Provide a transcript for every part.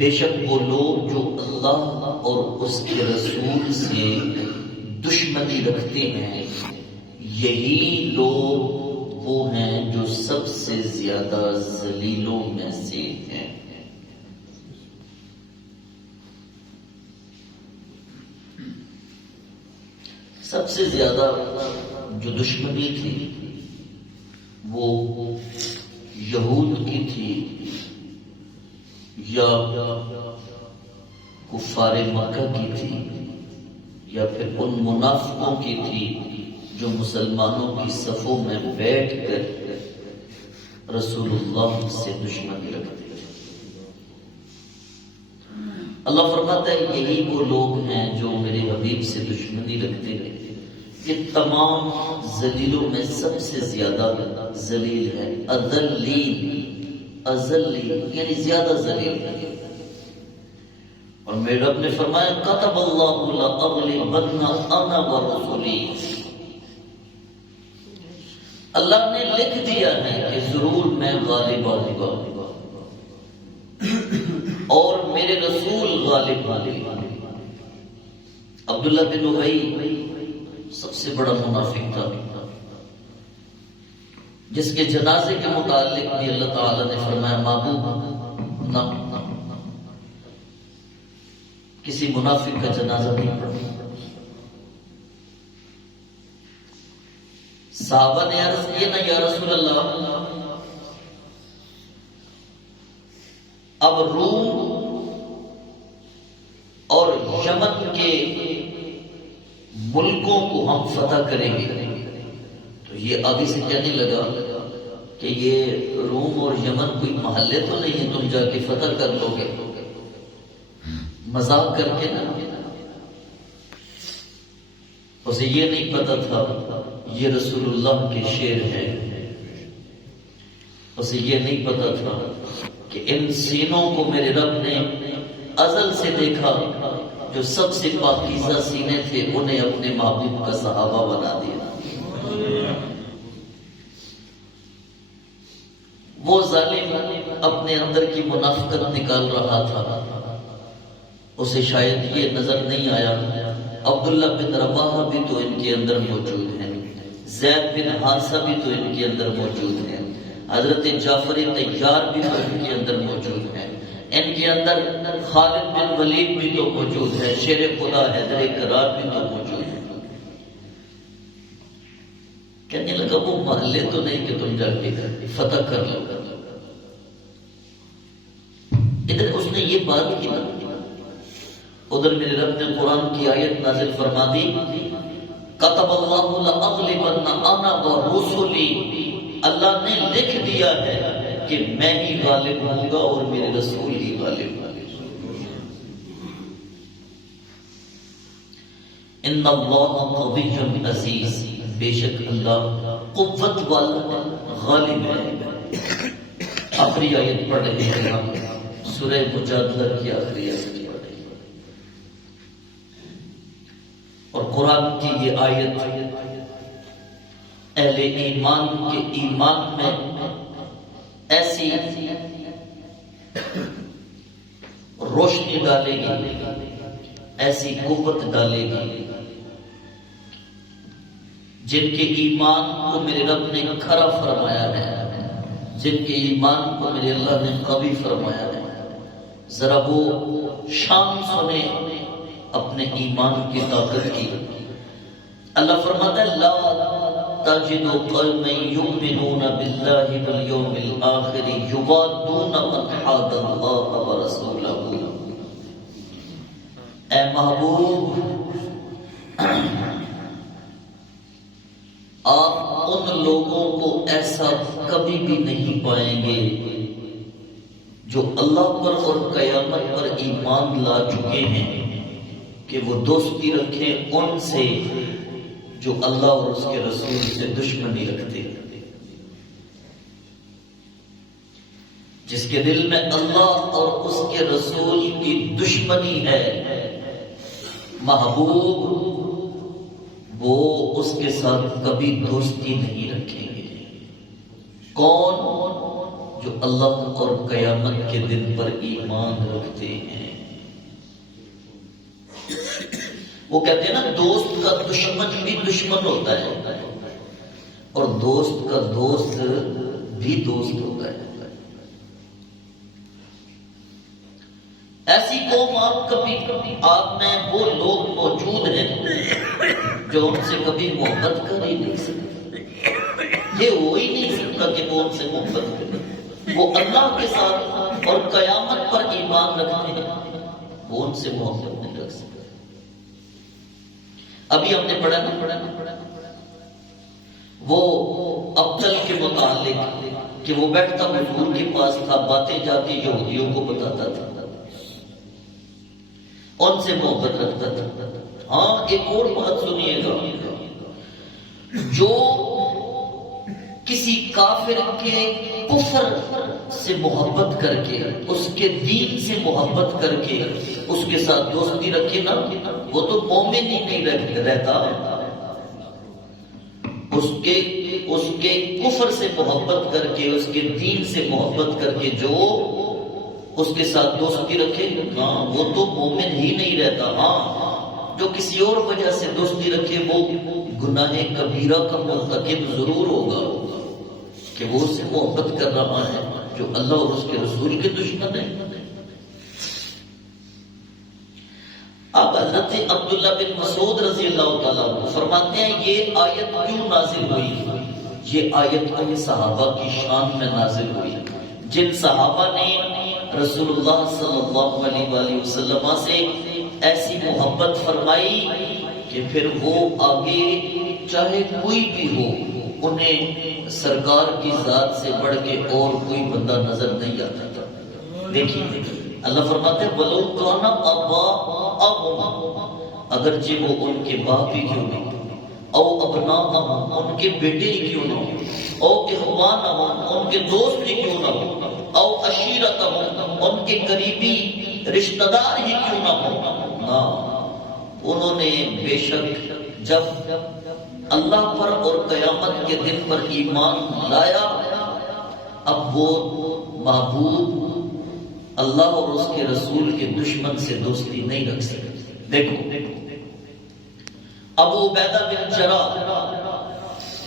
بے شک وہ لوگ جو اللہ اور اس کے رسول سے دشمنی رکھتے ہیں یہی لوگ وہ ہیں جو سب سے زیادہ ذلیلوں میں سے ہیں۔ سب سے زیادہ جو دشمنی تھی وہ یہود کی تھی یا کفار مکہ کی تھی یا پھر ان منافقوں کی تھی جو مسلمانوں کی صفوں میں بیٹھ کر رسول اللہ سے دشمنی رکھتے تھے۔ اللہ فرماتا ہے یہی وہ لوگ ہیں جو میرے حبیب سے دشمنی رکھتے ہیں، یہ تمام ذلیلوں میں سب سے زیادہ ذلیل ہے۔ اذلین یعنی زیادہ ذلیل ہے۔ اور میرے رب نے فرمایا کتب اللہ لأغلبن انا ورسلی، اللہ نے لکھ دیا ہے کہ ضرور میں غالب آؤں گا اور میرے رسول غالب آئیں گے۔ عبداللہ بن ابی سب سے بڑا منافق تھا، جس کے جنازے کے متعلق بھی اللہ تعالی نے فرمایا محبوب نہ کسی منافق کا جنازہ نہیں پڑھا۔ صحابہ نے عرض کیا نا یا رسول اللہ، اب روم اور یمن کے ملکوں کو ہم فتح کریں گے، تو یہ آگے سے کہنے لگا کہ یہ روم اور یمن کوئی محلے تو نہیں ہے تم جا کے فتح کر لو گے، مذاق کر کے نا۔ اسے یہ نہیں پتا تھا یہ رسول اللہ کے شعر ہے، اسے یہ نہیں پتا تھا کہ ان سینوں کو میرے رب نے ازل سے دیکھا، جو سب سے پاکیزہ سینے تھے انہیں اپنے محبوب کا صحابہ بنا دیا۔ وہ ظالم اپنے اندر کی منافقت نکال رہا تھا، اسے شاید یہ نظر نہیں آیا عبداللہ بن رواحہ بھی تو ان کے اندر موجود ہیں، زید بن حارثہ بھی تو ان کے اندر موجود ہیں، حضرت جعفر طیار بھی تو ان کے اندر موجود ہیں، ان کے اندر خالد بن ولید بھی تو موجود ہے، شیر خدا حیدر کرار بھی تو موجود ہے۔ کہنے لگا وہ محلے تو نہیں کہ تم جا کے فتح کر لو۔ ادھر اس نے یہ بات کی نا، ادھر میرے رب نے قرآن کی آیت نازل فرما دی کتب اللہ لأغلبن انا ورسلی، اللہ نے لکھ دیا ہے کہ میں ہی غالب ہوں گا اور میرے رسول ہی غالب ہوں گے۔ ان اللہ قوی عزیز، بے شک اللہ قوت والا ہے، غالب ہے۔ آخری آیت پڑھ رہے ہیں ہم سورہ مجادلہ کی آخری آیت پڑھ رہے ہیں، اور قرآن کی یہ آیت اہل ایمان کے ایمان میں ایسی روشنی ڈالے گی، ایسی قوت ڈالے گی، جن کے ایمان کو میرے رب نے کھرا فرمایا ہے، جن کے ایمان کو میرے اللہ نے قوی فرمایا ہے۔ ذرا وہ شان سنے اپنے ایمان کی طاقت کی۔ اللہ فرماتا ہے لا تجد قوما یؤمنون باللہ والیوم الآخر یوادون من حاد اللہ ورسولہ۔ اے محبوب، آپ ان لوگوں کو ایسا کبھی بھی نہیں پائیں گے جو اللہ پر اور قیامت پر ایمان لا چکے ہیں کہ وہ دوستی رکھیں ان سے جو اللہ اور اس کے رسول سے دشمنی رکھتے ہیں۔ جس کے دل میں اللہ اور اس کے رسول کی دشمنی ہے، محبوب وہ اس کے ساتھ کبھی دوستی نہیں رکھیں گے۔ کون؟ جو اللہ اور قیامت کے دن پر ایمان رکھتے ہیں۔ وہ کہتے ہیں نا دوست کا دشمن بھی دشمن ہوتا ہے اور دوست کا دوست بھی دوست ہوتا ہے۔ ایسی قوم آپ میں وہ لوگ موجود ہیں جو ان سے کبھی محبت کر ہی نہیں سکتے، یہ ہو ہی نہیں سکتا کہ وہ ان سے محبت کرے۔ وہ اللہ کے ساتھ اور قیامت پر ایمان رکھتے ہیں، وہ ان سے محبت نہیں رکھ سکتے۔ ابھی ہم نے پڑھا وہ ابتل کے متعلق کہ وہ بیٹھتا حضور کے پاس تھا، باتیں جاتی یہودیوں کو بتاتا تھا، ان سے محبت رکھتا تھا۔ ہاں ایک اور بات سنیے گا، جو کسی کافر کے کفر سے محبت کر کے، اس کے دین سے محبت کر کے اس کے ساتھ دوستی رکھے نا، وہ تو مومن ہی نہیں رہتا۔ اس کے کفر سے محبت کر کے، اس کے دین سے محبت کر کے جو اس کے ساتھ دوستی رکھے، ہاں وہ تو مومن ہی نہیں رہتا۔ ہاں جو کسی اور وجہ سے دوستی رکھے وہ گناہ کبیرہ کا مرتکب ضرور ہوگا کہ وہ اس سے محبت کر رہا ہے جو اللہ اور اس کے رسول کے دشمن ہے۔ اب حضرت عبداللہ بن مسعود رضی اللہ تعالیٰ عنہ فرماتے ہیں یہ آیت کیوں نازل ہوئی؟ یہ آیت ان صحابہ کی شان میں نازل ہوئی جن صحابہ نے رسول اللہ صلی اللہ علیہ وآلہ وسلم سے ایسی محبت فرمائی کہ پھر وہ آگے چاہے کوئی بھی ہو انہیں سرکار کی ذات سے بڑھ کے اور کوئی بندہ نظر نہیں آتا تھا۔ دیکھیے اللہ فرماتے ہیں وَلَوْ كَانَ آبَاؤُهُمْ، اگرچہ وہ ان کے باپ ہی کیوں نہیں، او ابناءہم ان کے بیٹے ہی کیوں نہ ہو، او اخوانہم ان کے دوست ہی کیوں نہ ہو، او عشیرتہم ان کے قریبی رشتہ دار ہی کیوں نہ ہو، نہ انہوں نے بے شک جب اللہ پر اور قیامت کے دن پر ایمان لایا، اب وہ معبود اللہ اور اس کے رسول کے دشمن سے دوستی نہیں رکھ سکتے۔ دیکھو ابو عبیدہ بن جراح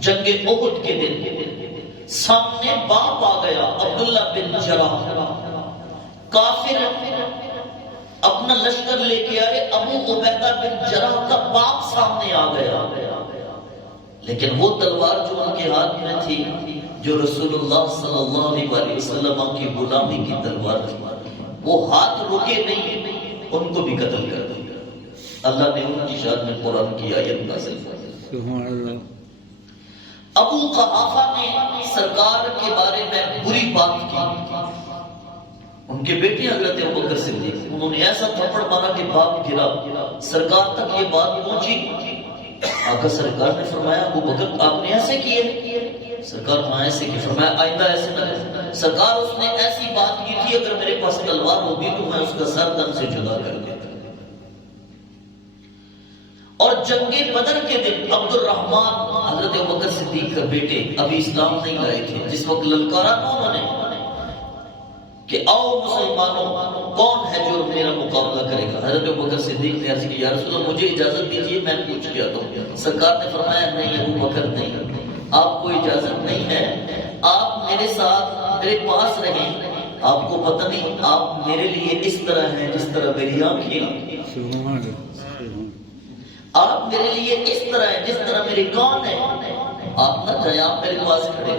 جنگ احد کے دن سامنے باپ آ گیا، عبداللہ بن جراح، کافر اپنا لشکر لے کے آئے، ابو عبیدہ بن جراح کا باپ سامنے آ گیا، لیکن وہ تلوار جو ان کے ہاتھ میں تھی جو رسول اللہ صلی اللہ علیہ وسلم کی غلامی کی تلوار تھی، وہ ہاتھ رکے نہیں، ان کو بھی قتل کر دیا۔ اللہ نے ان کی شان میں قرآن کی آیت نازل فرمائی۔ ابو قحافہ نے سرکار کے بارے میں بری بات کی، ان کے بیٹے حضرت ابوبکر صدیق، انہوں نے ایسا تھپڑ مارا کہ باپ گرا، سرکار تک یہ بات پہنچی۔ آقا سرکار نے فرمایا ابوبکر آپ نے ایسے کیے؟ سرکار ہاں ایسے کی۔ فرمایا آئندہ ایسے نہ کرے۔ سرکار اس نے ایسی بات کی تھی اگر میرے پاس تلوار ہوگی تو میں اس کا سر تن سے جدا کر دیتا۔ اور جنگ بدر کے دن عبد الرحمن حضرت ابوبکر صدیق کا بیٹے ابھی اسلام نہیں لائے تھے، جس وقت للکارا تھا انہوں نے کہ آؤ مسلمانوں کون ہے جو میرا مقابلہ کرے گا؟ حضرت ابوبکر صدیق نے عرض کی یا رسول اللہ مجھے اجازت دیجیے میں پوچھ کے آتا ہوں۔ سرکار نے فرمایا نہیں ابوبکر نہیں، آپ کو اجازت نہیں ہے، آپ میرے ساتھ میرے پاس رہیں، آپ کو پتہ نہیں آپ میرے لیے اس طرح ہیں جس طرح میری آنکھیں، آپ میرے لیے اس طرح ہیں جس طرح میری کان ہے، آپ نہ جائیں، آپ میرے پاس کھڑے۔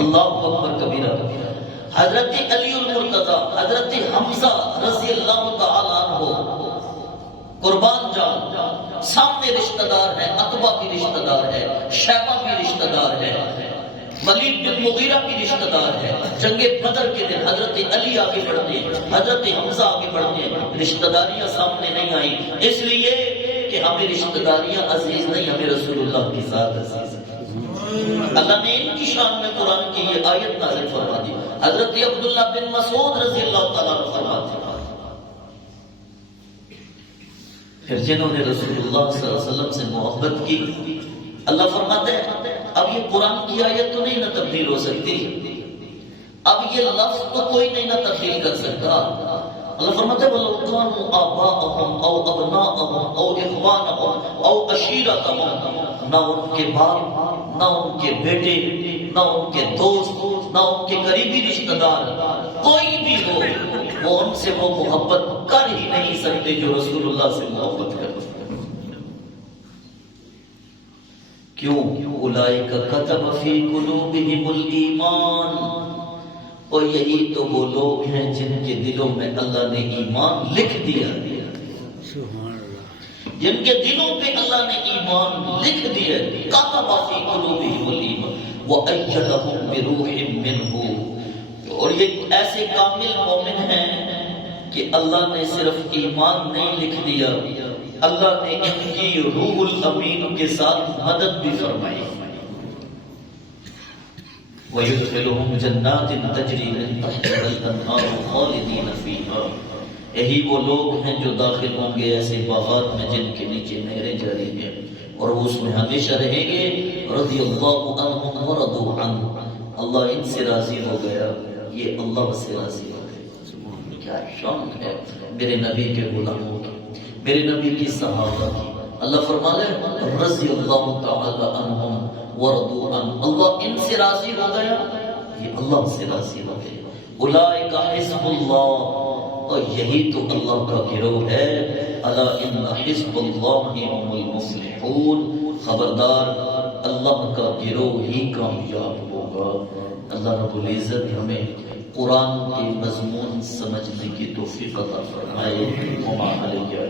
اللہ اکبر کبیرہ۔ حضرت علی المرتضی حضرت حمزہ رضی اللہ تعالیٰ عنہ قربان جان سامنے رشتہ دار ہے، عتبہ بھی رشتہ دار ہے، شیبہ بھی رشتہ دار ہے، ولید بن مغیرہ بھی رشتہ دار ہے۔ جنگ بدر کے دن حضرت علی آگے بڑھتے ہیں، حضرت حمزہ آگے بڑھتے ہیں، رشتہ داریاں سامنے نہیں آئیں، اس لیے کہ ہمیں رشتہ داریاں عزیز نہیں، ہمیں رسول اللہ کی ذات عزیز ہے۔ اللہ نے ان کی شان میں قرآن کی یہ آیت نازل فرما دی۔ حضرت عبداللہ بن مسعود رضی اللہ تعالیٰ عنہ فرماتے ہیں پھر جنہوں نے رسول اللہ صلی اللہ علیہ وسلم سے محبت کی، اللہ فرماتے ہیں اب یہ قرآن کی آیت تو نہیں نہ تبدیل ہو سکتی، اب یہ لفظ تو کوئی نہیں نہ تبدیل کر سکتا۔ اللہ فرماتے ہیں وَلَوْ كَانُوا آبَاءَهُمْ أَوْ أَبْنَاءَهُمْ أَوْ إِخْوَانَهُمْ أَوْ عَشِيرَتَهُمْ، نہ ان کے باپ، نہ ان کے بیٹے، نہ ان کے دوست، نہ ان کے قریبی رشتہ دار، کوئی بھی ہو، وہ ان سے وہ محبت کر ہی نہیں سکتے جو رسول اللہ سے محبت کرتے ہیں۔ کیوں؟ اولئک کتب فی قلوبہم الایمان، اور یہی تو وہ لوگ ہیں جن کے دلوں میں اللہ نے ایمان لکھ دیا، جن کے دلوں پہ اللہ نے ایمان لکھ دیا، کتب فی قلوبہم الایمان وأیدہم بروح منہ، اور یہ ایسے کامل مومن ہیں کہ اللہ نے صرف ایمان نہیں لکھ دیا، اللہ نے ان کی روح الامین کے ساتھ مدد بھی فرمائی۔ وَيُدْخِلُهُمْ جَنَّاتٍ تَجْرِي مِن تَحْتِهَا الْأَنْهَارُ خَالِدِينَ فِيهَا، یہی وہ لوگ ہیں جو داخل ہوں گے ایسے باغات میں جن کے نیچے نہریں جاری ہیں، اور وہ اس میں ہمیشہ رہیں گے۔ رضی اللہ عنہم ورضوا عنہ، اللہ ان سے راضی ہو گیا، یہ اللہ سے راضی ہو گئے۔ کیا شان ہے میرے نبی کے غلاموں کی، میرے نبی کی صحابہ کی۔ اللہ فرما رہے رضی اللہ تعالی عنہم ورضوا عنہ، اللہ ان سے راضی ہو گیا، یہ اللہ سے راضی ہو گئے۔ اولئک حزب اللہ، اور یہی تو اللہ کا گروہ ہے۔ الا ان حزب اللہ هم المفلحون، خبردار اللہ کا گروہ ہی کامیاب ہوگا۔ اللہ رب العزت ہمیں قرآن کے مضمون سمجھنے کی توفیق عطا فرمائے۔ وما علیہ